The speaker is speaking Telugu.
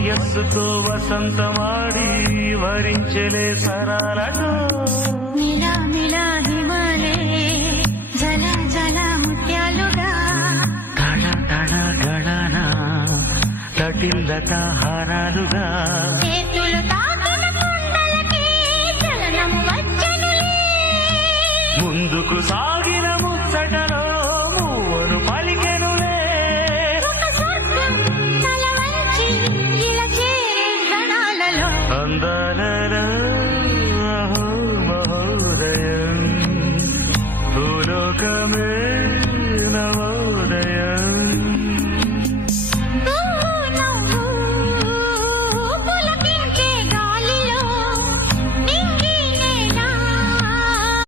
వయస్సుతో వసంతమాడి వరించలే సరాలతో మిలా మిలా హిమాలే జల జల ముత్యాలుగా తడ తడ గడన తటిల్లత హారాలుగా చేతులు తాకిన కుండలకే చలనము వచ్చనులే ముందుకు సాగిన ముచ్చటలో మూవను పలికెనులే ఒక స్వర్గం తల వంచి ఇలా చేరే క్షణాలలో అందాలలో అహో మహోదయం భూలోకమే